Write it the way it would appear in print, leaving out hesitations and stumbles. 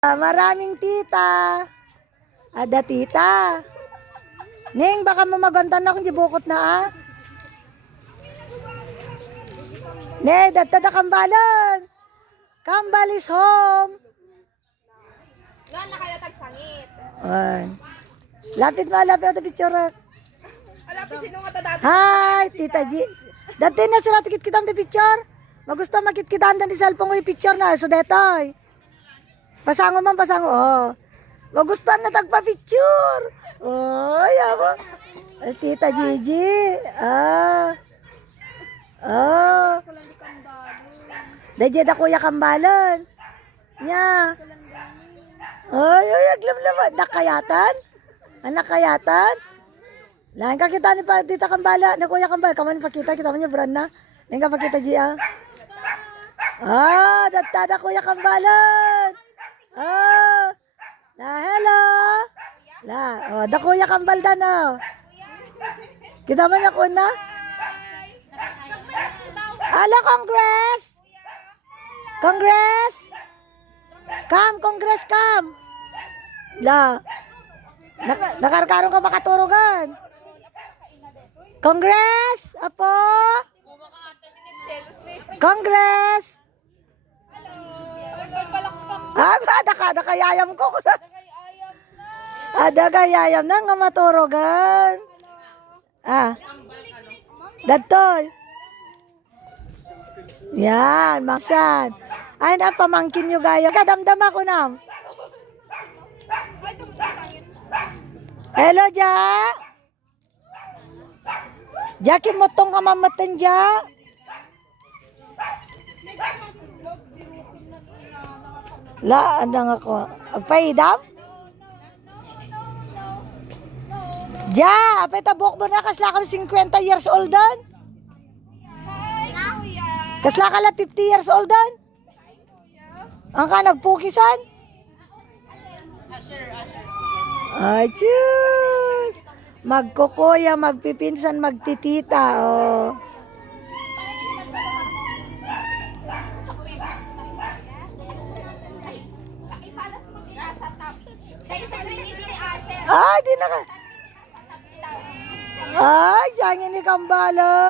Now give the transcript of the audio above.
Maraming tita. Ada tita. Ning, baka mamaganda na kung di bukot na ah. Ne, datada kambalan. Kambal is home. Nga na kaya tagsangit. Lapit mo the picture. Alapit sino nga tadado. Hi, Tita G. Dati na sila tikit kita the picture. Magusto makit kita andan di cellphone ko yung picture na. So detoy. Pasango man, pasango. Oh. Magustuhan na tagpa-picture. Oh, yawa. Tita Gigi. Dajed ako kuya kambalan. Nya. Ay, aglam-lam. Nakayatan? Nakayatan? Lain ka kita ni pa Tita Kambala, ni Kuya Kambal. Kaman pakita, kita mo niya brand na. Lain ka pakita Gia. Datada Kuya Kambalan. Hello. Da Kuya Kambal dan Kita mo niya kuna? Ala, Congress. Congress. Congress, come. Nakarkarong ka makaturugan. Congress, apo. Congress. Dakayayam ko. Dakayayam na nga maturugan. Datoy. Yan, maksan. Ay, na pamangkin nyo gaya. Kadamdam ako na. Hello, Ja. Jackie mo tong kamamatan, Ja. Andang ako. Agpaidam? Ja, apay tabok mo na. Kasla kami 50 years old dan. Kasla ka lang 50 years old dan. Ang ka nagpukisan? Ay, tschüss. Magkukuya, magpipinsan, magtitita. Oh. Ay, di na ka. Ay, siyang ini kambala.